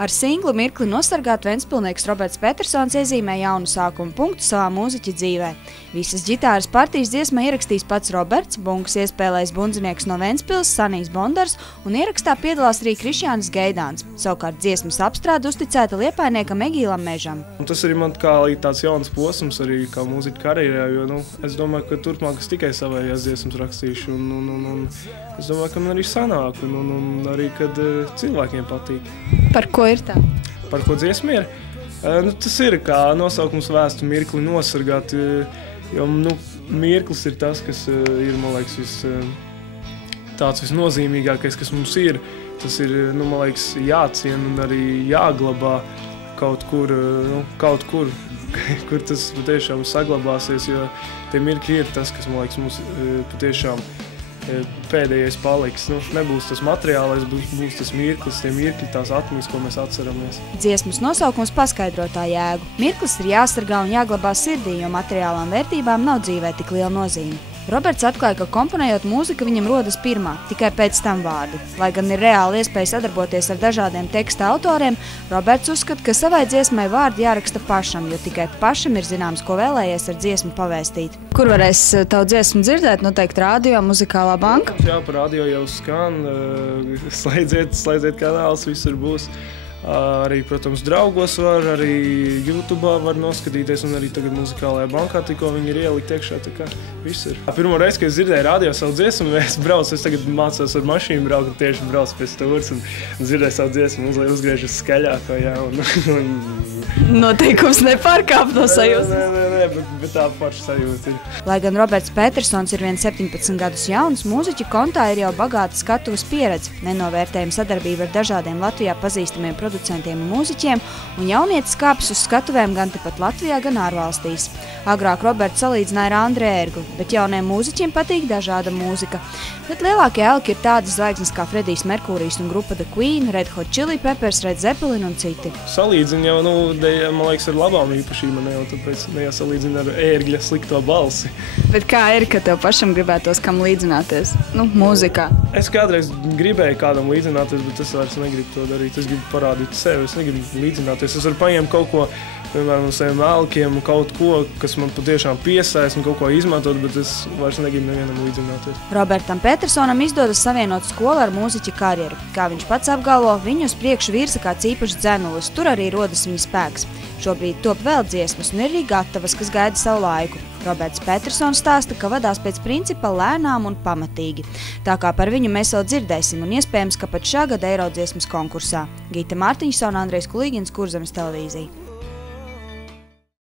Ar singlu Mirkli nosargāt ventspilnieks Roberts Petersons iezīmē jaunu sākuma punktu savā mūziķa dzīvē. Visas ģitāras partijas dziesmā ierakstījis pats Roberts, bungas iespēlējis bundzinieks no Ventspils Sanijs Bondars un ierakstā piedalās arī Krišjānis Gaidāns. Savukārt dziesmas apstrāde uzticēta liepainiekam Egīlam Mežam. Tas arī man kā tāds jauns posms arī kā mūziķa karjerā, jo es domāju, ka turpmāk es tikai savējās dziesmas rakstīšu un es domāju, ka man arī sanāk un arī, kad cilvēkiem patīk. Par ko ir tā? Par ko dziesma ir? Tas ir kā nosaukums vēstu Mirkli nosargāt, jo mirklis ir tas, kas ir, man liekas, tāds visnozīmīgākais, kas mums ir. Tas ir, man liekas, jāciena un arī jāglabā kaut kur, kur tas patiešām saglabāsies, jo tie mirkļi ir tas, kas, man liekas, mums patiešām pēdējais paliks. Nebūs tas materiālais, būs tas mirklis, tie mirkļi, tās atmiņas, ko mēs atceramies. Dziesmas nosaukums paskaidro tā jēgu. Mirklis ir jāsargā un jāglabā sirdī, jo materiālām vērtībām nav dzīvē tik liela nozīme. Roberts atklāja, ka komponējot mūziku viņam rodas pirmā, tikai pēc tam vārdi. Lai gan ir reāli iespēja sadarboties ar dažādiem teksta autoriem, Roberts uzskata, ka savai dziesmai vārdi jāraksta pašam, jo tikai pašam ir zināms, ko vēlējies ar dziesmu pavēstīt. Kur varēs tavu dziesmu dzirdēt? Noteikti radio, Muzikālā banka? Jā, par radio jau skan, slēdziet kanāls, visur būs. Arī, protams, draugos var, arī YouTube'ā var noskatīties un arī tagad Muzikālajā bankā tikko viņi ir ielikt iekšā, tā kā viss ir. Pirmo reizi, kad es dzirdēju radio savu dziesmu, es tagad mācos ar mašīnu braukt un tieši braucu pēc stūras un dzirdēju savu dziesmu, uzgriežu uz skaļāko, jā. Noteikums nepārkāp no sajūtas. Nē, bet tā paša sajūta ir. Lai gan Roberts Petersons ir 17 gadus jauns, mūziķa kontā ir jau bagāta skatuves pieredze, nenovērtējama sadarbība ar dažādiem Latvijā pazīstamiem producentiem un mūziķiem, un jaunietis kāpjas uz skatuvēm gan tepat Latvijā, gan ārvalstīs. Agrāk Roberts salīdzināja ar Andri Ērgli, bet jauniem mūziķiem patīk dažāda mūzika. Bet lielākie elki ir tādas zvaigznes kā Fredijs Merkūrijs un grupa The Queen, Red Hot Chili Peppers, Led Zeppelin un citi. Salīdzina jau, man liekas, ar labām īpašībām, ne jau tāpēc nesalīdzina ar Ērgļa slikto balsi. Bet kā ir, ka tev pašam gribētos kam līdzināties? Mūzikā. Es kādreiz gribēju kādam līdzināties, bet es vairs negribu to darīt. Es gribu parādīt sevi, es negribu līdzināties. Es varu paņemt kaut ko, piemēram, no saviem elkiem, kaut ko, kas man patiešām piesaista un kaut ko izmantot, bet es vairs negribu nevienam līdzināties. Robertam Petersonam izdodas savienot skolu ar mūziķa karjeru. Kā viņš pats apgalvo, viņu uz priekšu virza kāds īpašs dzenulis, tur arī rodas viņa spēks. Šobrīd top vēl dziesmas un ir arī gatavas, kas gaida savu laiku. Roberts Petersons stāsta, ka vadās pēc principa lēnām un pamatīgi. Tā kā par viņu mēs vēl dzirdēsim un iespējams, ka pat šā gada Eirodziesmas konkursā. Gita Mārtiņsona, Andrejs Kulīgins, Kurzemes televīzija.